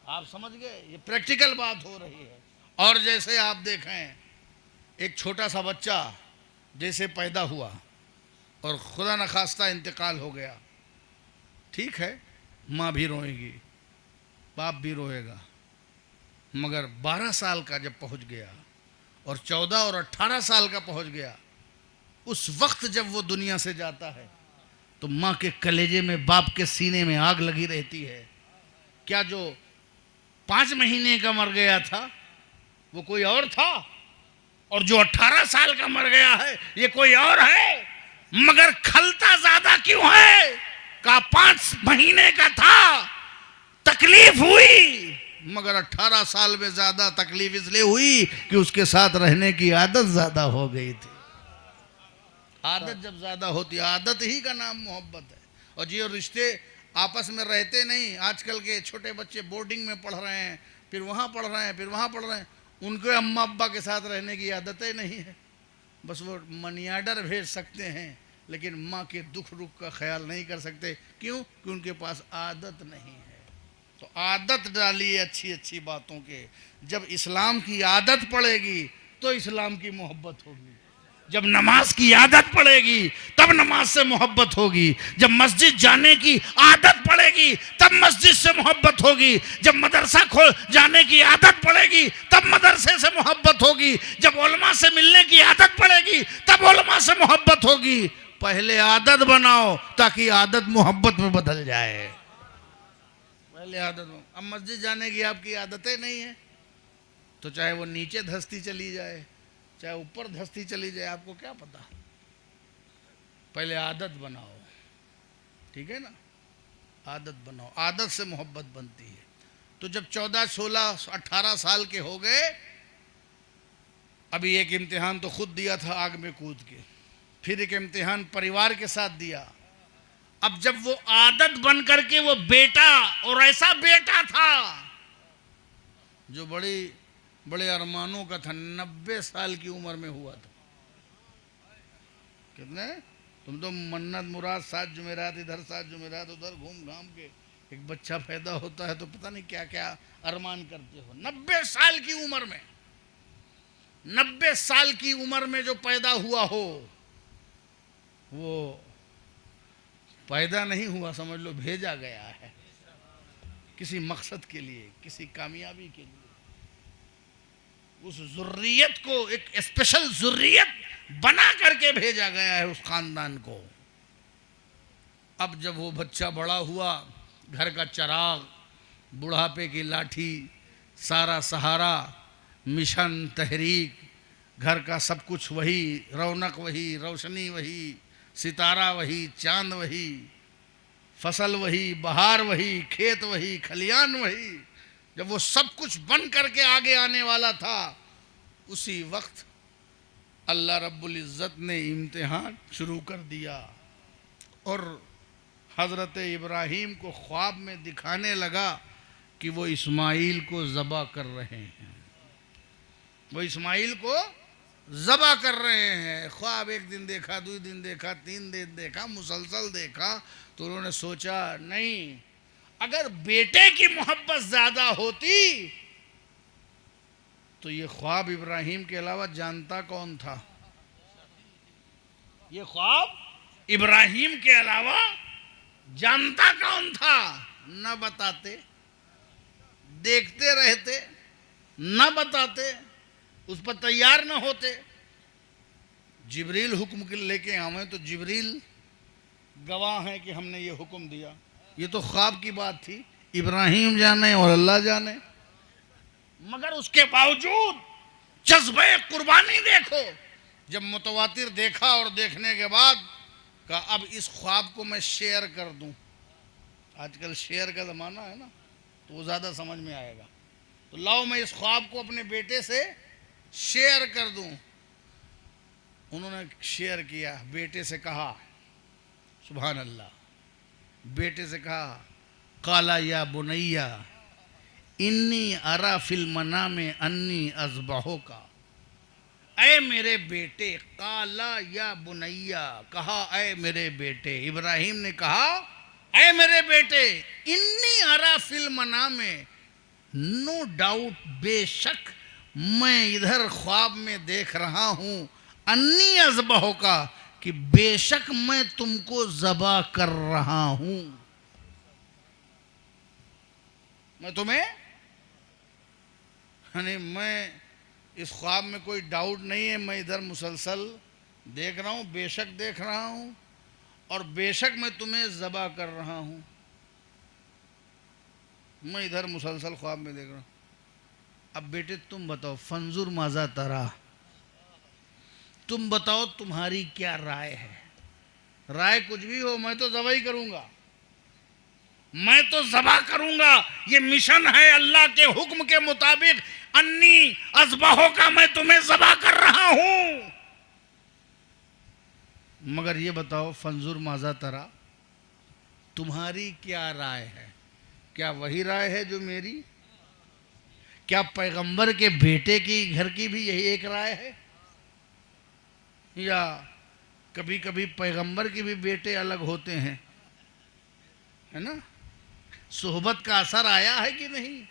आप समझ गए? ये प्रैक्टिकल बात हो रही है। और जैसे आप देखें, एक छोटा सा बच्चा जैसे पैदा हुआ और खुदा न खास्ता इंतकाल हो गया, ठीक है, माँ भी रोएगी, बाप भी रोएगा, मगर 12 साल का जब पहुंच गया और 14 और 18 साल का पहुंच गया, उस वक्त जब वो दुनिया से जाता है तो माँ के कलेजे में, बाप के सीने में आग लगी रहती है। क्या जो 5 महीने का मर गया था वो कोई और था, और जो 18 साल का मर गया है ये कोई और है, मगर खलता ज्यादा क्यों है? का 5 महीने का था, तकलीफ हुई, मगर 18 साल में ज्यादा तकलीफ इसलिए हुई कि उसके साथ रहने की आदत ज्यादा हो गई थी। आदत जब ज्यादा होती है, आदत ही का नाम मोहब्बत है। और जी, और रिश्ते आपस में रहते नहीं। आजकल के छोटे बच्चे बोर्डिंग में पढ़ रहे हैं, फिर वहाँ पढ़ रहे हैं, फिर वहाँ पढ़ रहे हैं, उनके अम्मा अब्बा के साथ रहने की आदतें नहीं है। बस वो मनी ऑर्डर भेज सकते हैं लेकिन माँ के दुख रुख का ख्याल नहीं कर सकते। क्यों? कि उनके पास आदत नहीं है। तो आदत डालिए अच्छी अच्छी बातों के। जब इस्लाम की आदत पड़ेगी तो इस्लाम की मोहब्बत होगी। जब नमाज की आदत पड़ेगी तब नमाज से मोहब्बत होगी। जब मस्जिद जाने की आदत पड़ेगी तब मस्जिद से मोहब्बत होगी। जब मदरसा खोल जाने की आदत पड़ेगी तब मदरसे से मोहब्बत होगी। जब उलमा से मिलने की आदत पड़ेगी तब उलमा से मोहब्बत होगी। पहले आदत बनाओ ताकि आदत मोहब्बत में बदल जाए। पहले आदत। अब मस्जिद जाने की आपकी आदतें नहीं है तो चाहे वो नीचे धंसती चली जाए, चाहे ऊपर धंसती चली जाए, आपको क्या पता। पहले आदत बनाओ, ठीक है ना? आदत बनाओ, आदत से मोहब्बत बनती है। तो जब 14, 16, 18 साल के हो गए, अभी एक इम्तिहान तो खुद दिया था आग में कूद के, फिर एक इम्तिहान परिवार के साथ दिया। अब जब वो आदत बन करके वो बेटा, और ऐसा बेटा था जो बड़े अरमानों का था, 90 साल की उम्र में हुआ था। कितने? तुम तो मन्नत मुराद 7 जुमेरात इधर 7 जुमेरात उधर घूम घाम के, एक बच्चा पैदा होता है तो पता नहीं क्या क्या अरमान करते हो। 90 साल की उम्र में, 90 साल की उम्र में जो पैदा हुआ हो, वो पैदा नहीं हुआ, समझ लो भेजा गया है किसी मकसद के लिए, किसी कामयाबी के लिए। उस जुर्रियत को एक स्पेशल जुर्रियत बना करके भेजा गया है उस खानदान को। अब जब वो बच्चा बड़ा हुआ, घर का चिराग, बुढ़ापे की लाठी, सारा सहारा, मिशन, तहरीक, घर का सब कुछ वही, रौनक वही, रोशनी वही, सितारा वही, चांद वही, फसल वही, बहार वही, खेत वही, खलियान वही, जब वो सब कुछ बन करके आगे आने वाला था, उसी वक्त अल्लाह रब्बुल इज़्ज़त ने इम्तिहान शुरू कर दिया और हज़रत इब्राहीम को ख्वाब में दिखाने लगा कि वो इस्माइल को ज़बा कर रहे हैं, वो इस्माइल को ज़बा कर रहे हैं। ख्वाब एक दिन देखा, 2 दिन देखा, 3 दिन देखा, मुसलसल देखा, तो उन्होंने सोचा नहीं, अगर बेटे की मोहब्बत ज़्यादा होती तो ये ख्वाब इब्राहीम के अलावा जानता कौन था? ये ख्वाब इब्राहीम के अलावा जानता कौन था? न बताते, देखते रहते, न बताते, उस पर तैयार न होते। जिब्रील हुक्म के लेके आवे तो जिब्रील गवाह हैं कि हमने ये हुक्म दिया। ये तो ख्वाब की बात थी, इब्राहीम जाने और अल्लाह जाने। मगर उसके बावजूद जज्बे कुर्बानी देखो। जब मुतवातिर देखा और देखने के बाद कहा अब इस ख्वाब को मैं शेयर कर दूं। आजकल शेयर का ज़माना है ना, तो वो ज़्यादा समझ में आएगा। तो लाओ मैं इस ख्वाब को अपने बेटे से शेयर कर दूं। उन्होंने शेयर किया, बेटे से कहा, सुभान अल्लाह, बेटे से कहा, काला या बुनैया इन्नी अरा फिल मना में अन्नी अज़बहो का। ऐ मेरे बेटे, काला या बुनैया, कहा ऐ मेरे बेटे। इब्राहीम ने कहा ऐ मेरे बेटे, इन्नी अरा फिल मना में, नो डाउट, बेशक मैं इधर ख्वाब में देख रहा हूं, अन्नी अज़बहो का, कि बेशक मैं तुमको ज़बा कर रहा हूं। मैं तुम्हें, यानी मैं इस ख्वाब में कोई डाउट नहीं है, मैं इधर मुसलसल देख रहा हूँ, बेशक देख रहा हूँ, और बेशक मैं तुम्हें ज़बा कर रहा हूँ। मैं इधर मुसलसल ख्वाब में देख रहा हूँ। अब बेटे तुम बताओ, फंजुर माजा तरा, तुम बताओ तुम्हारी क्या राय है? राय कुछ भी हो, मैं तो ज़बा ही करूँगा, मैं तो ज़बा करूँगा। ये मिशन है अल्लाह के हुक्म के मुताबिक, अन्नी अज़बहो का, मैं तुम्हें ज़बा कर रहा हूँ। मगर ये बताओ फंजुर माजा तरा, तुम्हारी क्या राय है? क्या वही राय है जो मेरी? क्या पैगंबर के बेटे की घर की भी यही एक राय है? या कभी कभी पैगंबर के भी बेटे अलग होते हैं, है ना? सोहबत का असर आया है कि नहीं?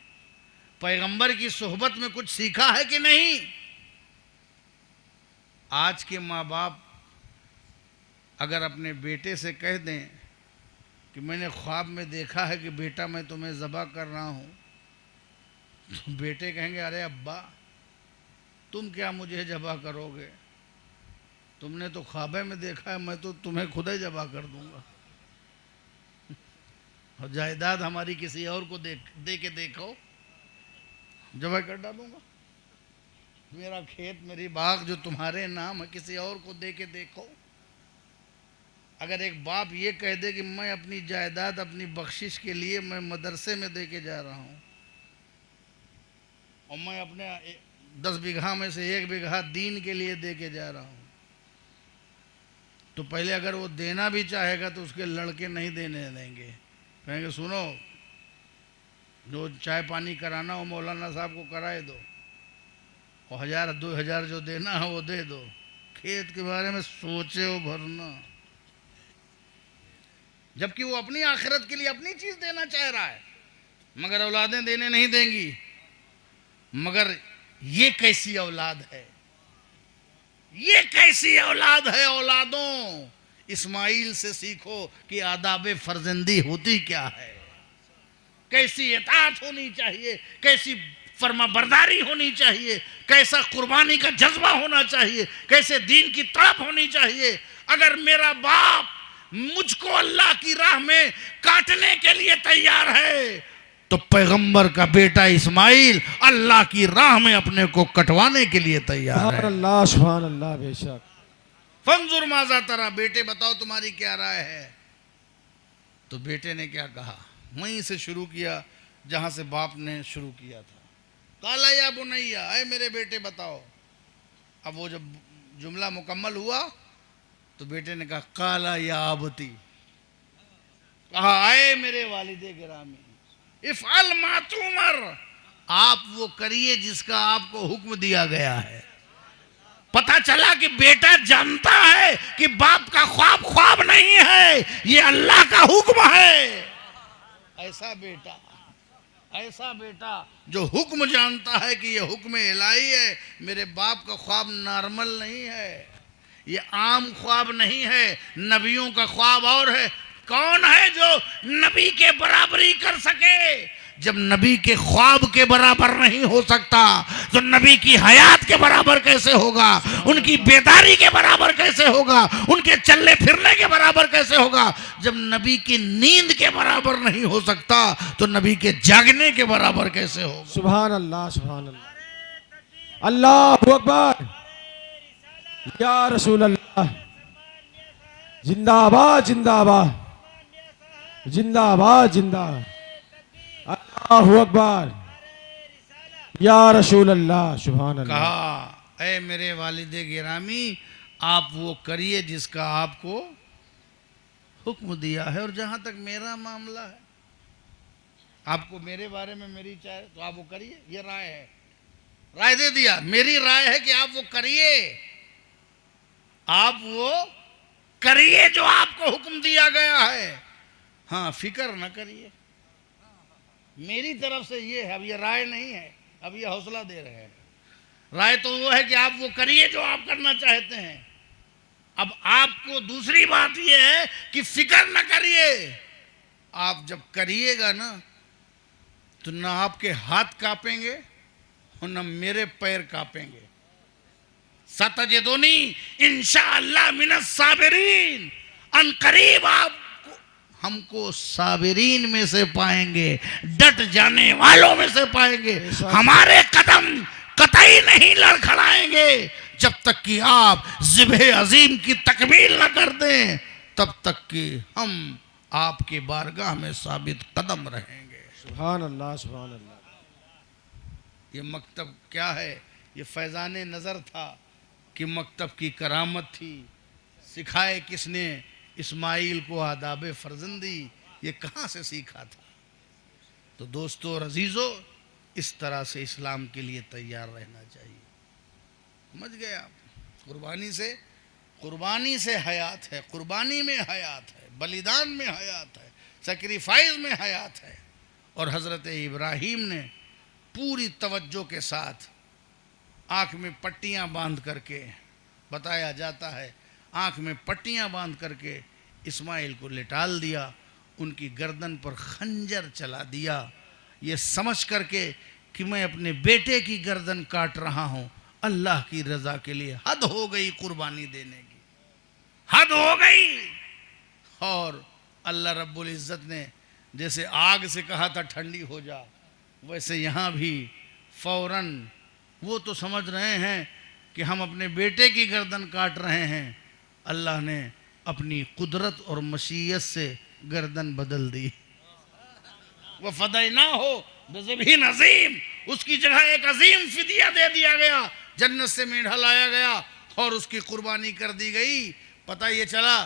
पैगंबर की सोहबत में कुछ सीखा है कि नहीं? आज के माँ बाप अगर अपने बेटे से कह दें कि मैंने ख्वाब में देखा है कि बेटा मैं तुम्हें ज़बा कर रहा हूँ, तो बेटे कहेंगे अरे अब्बा तुम क्या मुझे ज़बा करोगे, तुमने तो ख्वाब में देखा है, मैं तो तुम्हें खुद ही ज़बा कर दूंगा, और जायदाद हमारी किसी और को दे के देखो, ज़बा कर डालूंगा। मेरा खेत, मेरी बाग जो तुम्हारे नाम है, किसी और को दे के देखो। अगर एक बाप ये कह दे कि मैं अपनी जायदाद अपनी बख्शिश के लिए मैं मदरसे में दे के जा रहा हूँ, और मैं अपने 10 बीघा में से 1 बीघा दीन के लिए दे के जा रहा हूँ, तो पहले अगर वो देना भी चाहेगा तो उसके लड़के नहीं देने देंगे। कहेंगे सुनो, जो चाय पानी कराना हो मौलाना साहब को कराए दो, और 1000-2000 जो देना है वो दे दो, खेत के बारे में सोचे हो भरना। जबकि वो अपनी आखिरत के लिए अपनी चीज देना चाह रहा है, मगर औलादें देने नहीं देंगी। मगर ये कैसी औलाद है, ये कैसी औलाद है? औलादों, इस्माइल से सीखो कि आदाब फर्जंदी होती क्या है, कैसी इताअत होनी चाहिए, कैसी फर्मा बरदारी होनी चाहिए, कैसा कुर्बानी का जज्बा होना चाहिए, कैसे दीन की तड़प होनी चाहिए। अगर मेरा बाप मुझको अल्लाह की राह में काटने के लिए तैयार है तो पैगंबर का बेटा इस्माइल अल्लाह की राह में अपने को कटवाने के लिए तैयार है। सुभान अल्लाह बेशक। फंजुर माजा तरा, बेटे बताओ तुम्हारी क्या राय है। तो बेटे ने क्या कहा, वहीं से शुरू किया जहां से बाप ने शुरू किया था। काला या बुनैया, ऐ मेरे बेटे बताओ। अब वो जब जुमला मुकम्मल हुआ तो बेटे ने कहा काला या आबती, कहा आए मेरे वालिदे गिरामी, इफ़अल मा तुमर, आप वो करिए जिसका आपको हुक्म दिया गया है। पता चला कि बेटा जानता है कि बाप का ख्वाब ख्वाब नहीं है, ये अल्लाह का हुक्म है। ऐसा बेटा जो हुक्म जानता है कि ये हुक्म इलाही है। मेरे बाप का ख्वाब नॉर्मल नहीं है, ये आम ख्वाब नहीं है, नबियों का ख्वाब और है। कौन है जो नबी के बराबरी कर सके? जब नबी के ख्वाब के बराबर नहीं हो सकता तो नबी की हयात के बराबर कैसे होगा, उनकी बेदारी के बराबर कैसे होगा, उनके चलने फिरने के बराबर कैसे होगा। जब नबी की नींद के बराबर नहीं हो सकता तो नबी के जागने के बराबर कैसे होगा। सुभान अल्लाह सुभान अल्लाह। अल्लाहु अकबर, या रसूल अल्लाह, जिंदाबाद जिंदाबाद जिंदाबाद जिंदाबाद। अल्लाहु अकबर, या रसूल अल्लाह, सुभान अल्लाह। कहा ऐ मेरे वालिदे गिरामी, आप वो करिए जिसका आपको हुक्म दिया है। और जहां तक मेरा मामला है, आपको मेरे बारे में मेरी चाहे तो आप वो करिए, ये राय है, राय दे दिया। मेरी राय है कि आप वो करिए, आप वो करिए जो आपको हुक्म दिया गया है। हाँ, फिक्र न करिए, मेरी तरफ से ये है। अब ये राय नहीं है, अब ये हौसला दे रहे हैं। राय तो वो है कि आप वो करिए जो आप करना चाहते हैं। अब आपको दूसरी बात ये है कि फिक्र न करिए। आप जब करिएगा ना तो ना आपके हाथ कांपेंगे और ना मेरे पैर कांपेंगे। सतजदुनी इंशाअल्लाह मिनस साबिरीन, अनकरीब आप हमको साबिरीन में से पाएंगे, डट जाने वालों में से पाएंगे। हमारे कदम कतई नहीं लड़खड़ाएंगे जब तक कि आप ज़िब्ह अजीम की तकमील न कर दें, तब तक कि हम आपकी बारगाह में साबित कदम रहेंगे। सुभान अल्लाह सुभान अल्लाह। ये मकतब क्या है? ये फैज़ान नज़र था कि मकतब की करामत थी। सिखाए किसने इस्माइल को आदाब फर्जंदी, ये कहाँ से सीखा था? तो दोस्तों और अजीज़ों, इस तरह से इस्लाम के लिए तैयार रहना चाहिए। समझ गए आप? कुर्बानी से हयात है, कुर्बानी में हयात है, बलिदान में हयात है, सेक्रीफाइस में हयात है। और हज़रत इब्राहीम ने पूरी तवज्जो के साथ आँख में पट्टियाँ बांध करके, बताया जाता है आँख में पट्टियाँ बांध करके इस्माइल को लिटाल दिया, उनकी गर्दन पर खंजर चला दिया, ये समझ करके कि मैं अपने बेटे की गर्दन काट रहा हूँ अल्लाह की रज़ा के लिए। हद हो गई कुर्बानी देने की, हद हो गई। और अल्लाह रब्बुल इज़्ज़त ने जैसे आग से कहा था ठंडी हो जा, वैसे यहाँ भी फौरन वो तो समझ रहे हैं कि हम अपने बेटे की गर्दन काट रहे हैं, अल्लाह ने अपनी कुदरत और मशीयत से गर्दन बदल दी। वह फदैना हो बिज़िब्हिन अज़ीम, उसकी जगह एक अजीम फिदिया दे दिया गया, जन्नत से मेढ़ा लाया गया और उसकी कुर्बानी कर दी गई। पता ये चला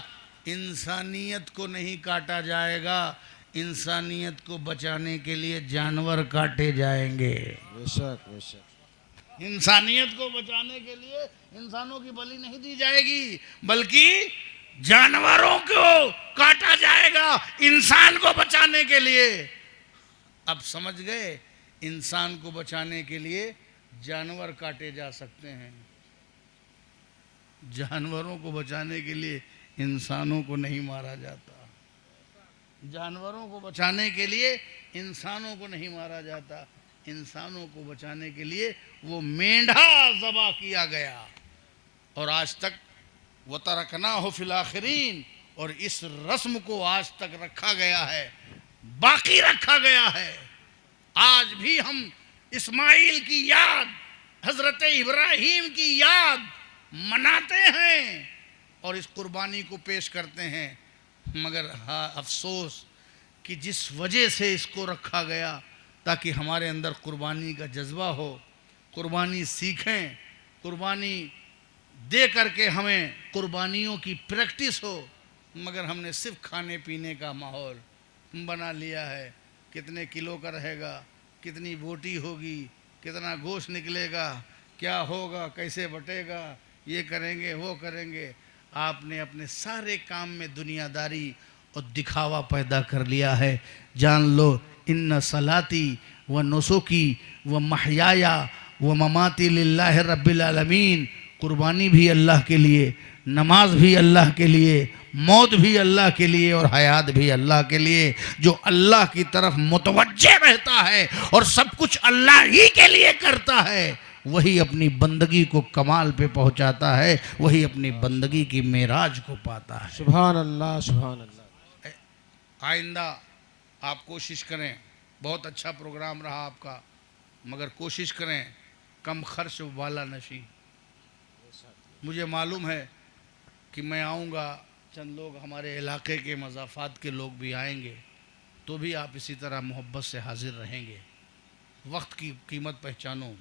इंसानियत को नहीं काटा जाएगा, इंसानियत को बचाने के लिए जानवर काटे जाएंगे। बेशक बेशक। इंसानियत को बचाने के लिए इंसानों की बलि नहीं दी जाएगी, बल्कि जानवरों को काटा जाएगा इंसान को बचाने के लिए। अब समझ गए, इंसान को बचाने के लिए जानवर काटे जा सकते हैं, जानवरों को बचाने के लिए इंसानों को नहीं मारा जाता। जानवरों को बचाने के लिए इंसानों को नहीं मारा जाता। इंसानों को बचाने के लिए वो मेंढा ज़बा किया गया, और आज तक वो तरकना हो फिल आखिरीन, और इस रस्म को आज तक रखा गया है, बाकी रखा गया है। आज भी हम इस्माइल की याद, हजरत इब्राहीम की याद मनाते हैं और इस कुर्बानी को पेश करते हैं। मगर हाँ, अफसोस कि जिस वजह से इसको रखा गया ताकि हमारे अंदर कुर्बानी का जज्बा हो, कुर्बानी सीखें, कुर्बानी दे करके हमें कुर्बानियों की प्रैक्टिस हो, मगर हमने सिर्फ खाने पीने का माहौल बना लिया है। कितने किलो का रहेगा, कितनी बोटी होगी, कितना गोश्त निकलेगा, क्या होगा, कैसे बटेगा, ये करेंगे वो करेंगे। आपने अपने सारे काम में दुनियादारी और दिखावा पैदा कर लिया है। जान लो, इन्ना सलाती व नुसुकी व महयाया व ममाती लिल्लाहि रब्बिल आलमीन, कुर्बानी भी अल्लाह के लिए, नमाज भी अल्लाह के लिए, मौत भी अल्लाह के लिए और हयात भी अल्लाह के लिए। जो अल्लाह की तरफ मुतवज्जे रहता है और सब कुछ अल्लाह ही के लिए करता है, वही अपनी बंदगी को कमाल पे पहुंचाता है, वही अपनी बंदगी की मेराज को पाता है। सुभान अल्लाह, सुभान अल्लाह। आइंदा आप कोशिश करें, बहुत अच्छा प्रोग्राम रहा आपका, मगर कोशिश करें कम खर्च वाला नशी। मुझे मालूम है कि मैं आऊँगा, चंद लोग हमारे इलाके के मज़ाफ़ात के लोग भी आएंगे, तो भी आप इसी तरह मोहब्बत से हाजिर रहेंगे। वक्त की कीमत पहचानो,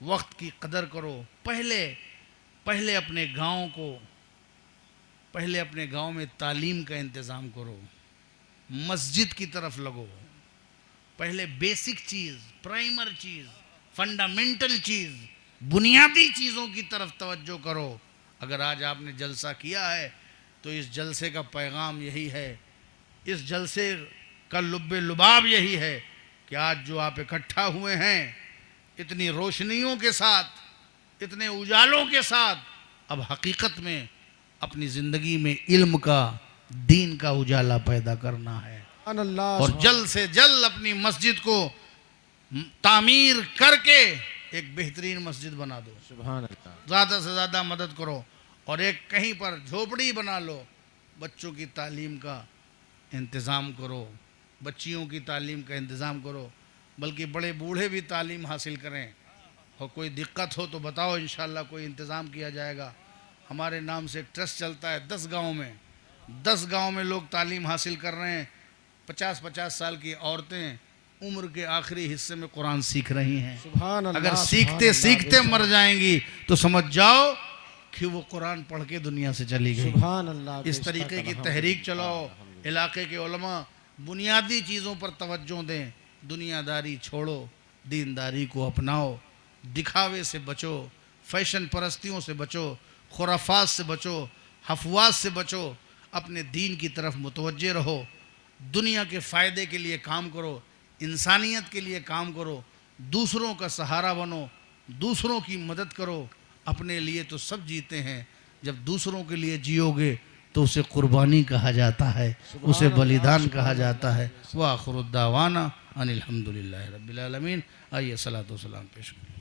वक्त की कदर करो। पहले अपने गांव को, पहले अपने गांव में तालीम का इंतज़ाम करो, मस्जिद की तरफ लगो। पहले बेसिक चीज़, प्राइमर चीज़, फंडामेंटल चीज़, बुनियादी चीज़ों की तरफ तवज्जो करो। अगर आज आपने जलसा किया है तो इस जलसे का पैगाम यही है, इस जलसे का लुब्बे लुबाब यही है कि आज जो आप इकट्ठा हुए हैं, इतनी रोशनियों के साथ, इतने उजालों के साथ, अब हकीकत में अपनी ज़िंदगी में इल्म का, दीन का उजाला पैदा करना है। सुभान अल्लाह, और जल्द से जल्द अपनी मस्जिद को तामीर करके एक बेहतरीन मस्जिद बना दो। सुभान अल्लाह। ज़्यादा से ज़्यादा मदद करो और एक कहीं पर झोपड़ी बना लो। बच्चों की तालीम का इंतज़ाम करो, बच्चियों की तालीम का इंतज़ाम करो, बल्कि बड़े बूढ़े भी तालीम हासिल करें। और कोई दिक्कत हो तो बताओ, इंशाल्लाह कोई इंतज़ाम किया जाएगा। हमारे नाम से एक ट्रस्ट चलता है, 10 गाँव में लोग तालीम हासिल कर रहे हैं। 50-50 साल की औरतें उम्र के आखिरी हिस्से में कुरान सीख रही हैं। सुभान अल्लाह, अगर सुभान सीखते अल्लाह, सीखते मर जाएंगी तो समझ जाओ कि वो कुरान पढ़ के दुनिया से चली गई। सुभान अल्लाह। इस तरीके की तहरीक चलाओ। इलाके के उलमा बुनियादी चीज़ों पर तवज्जो दें, दुनियादारी छोड़ो, दीनदारी को अपनाओ, दिखावे से बचो, फैशन परस्तियों से बचो, खुराफात से बचो, हफवात से बचो, अपने दीन की तरफ मुतवज्जे रहो, दुनिया के फ़ायदे के लिए काम करो, इंसानियत के लिए काम करो, दूसरों का सहारा बनो, दूसरों की मदद करो। अपने लिए तो सब जीते हैं, जब दूसरों के लिए जियोगे तो उसे कुर्बानी कहा जाता है, उसे बलिदान कहा जाता है। व आखिरुद्दावाना अनिल हम्दुलिल्लाहि रब्बिल आलमीन। आइए सलातो सलाम पेश करें।